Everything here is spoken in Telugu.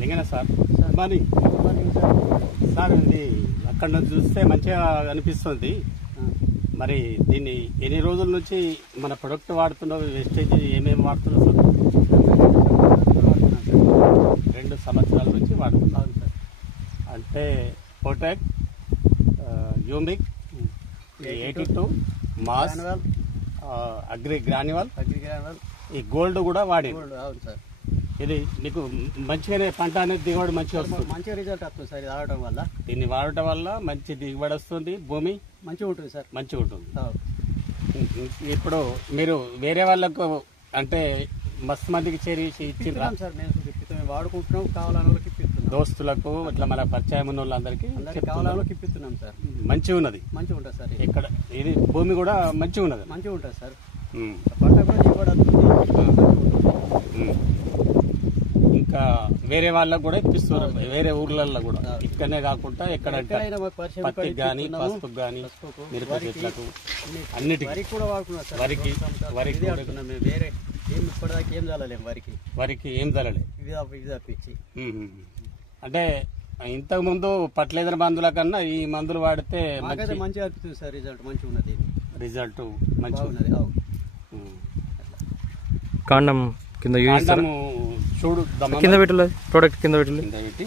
లింగన సార్ మార్నింగ్ సార్, ఇది అక్కడ నుంచి చూస్తే మంచిగా అనిపిస్తుంది. మరి దీన్ని ఎన్ని రోజుల నుంచి మన ప్రొడక్ట్ వాడుతున్నావు? వేస్టేజ్ ఏమేమి వాడుతున్నావు సార్? 2 సంవత్సరాల నుంచి వాడుతున్నాను సార్. అంటే పోటాక్, యూమిక్, 82, మాస్, అగ్రి గ్రాన్యువల్, ఈ గోల్డ్ కూడా వాడి. అవును సార్. ఇది నీకు మంచిగానే పంట అనేది దిగుబడి మంచిగా వస్తుంది. మంచిగా రిజల్ట్ వస్తుంది సార్. ఇది వాడటం వల్ల, దీన్ని వాడటం వల్ల మంచి దిగుబడి వస్తుంది. భూమి మంచిగా ఉంటుంది సార్. మంచిగా ఉంటుంది. ఇప్పుడు మీరు వేరే వాళ్ళకు అంటే మస్తు మందికి చేసి ఇచ్చిండ్రా సార్? మేము వాడుకుంటున్నాం, కావాలని వాళ్ళకి ఇప్పిస్తున్నాం. దోస్తులకు ఇట్లా మన పరిచయం ఉన్న వాళ్ళందరికీ కావాలని వాళ్ళకి ఇప్పిస్తున్నాం సార్. మంచిగా ఉన్నది. మంచిగా ఉంటుంది సార్. ఇక్కడ ఇది భూమి కూడా మంచిగా ఉన్నది. మంచిగా ఉంటుంది సార్. పంట కూడా దిగుబడి వస్తుంది. ఇంకా వేరే వాళ్ళకు కూడా ఇప్పిస్తున్నారు, వేరే ఊర్లలో కూడా. ఇక్కడనే కాకుండా ఎక్కడంటే పత్తికి కానీ, పసుపుకి కానీ, మిరప చెట్లకు, అన్నిటికీ కూడా వాడుకున్నాం సార్. వరికి వేరే ఏం ఇప్పటిదాకా ఏం చల్లలేము. వరికి ఏం చల్లలే. ఇది తప్పించి అంటే ఇంతకు ముందు పట్లేదర మందుల కన్నా ఈ మందులు వాడితే మంచిగా అనిపిస్తుంది సార్. రిజల్ట్ మంచిగా ఉన్నది. రిజల్ట్ మంచిగా ఉన్నది. కాండం కింద చూడు కింద పెట్టలేదు, ప్రోడక్ట్ కింద పెట్టి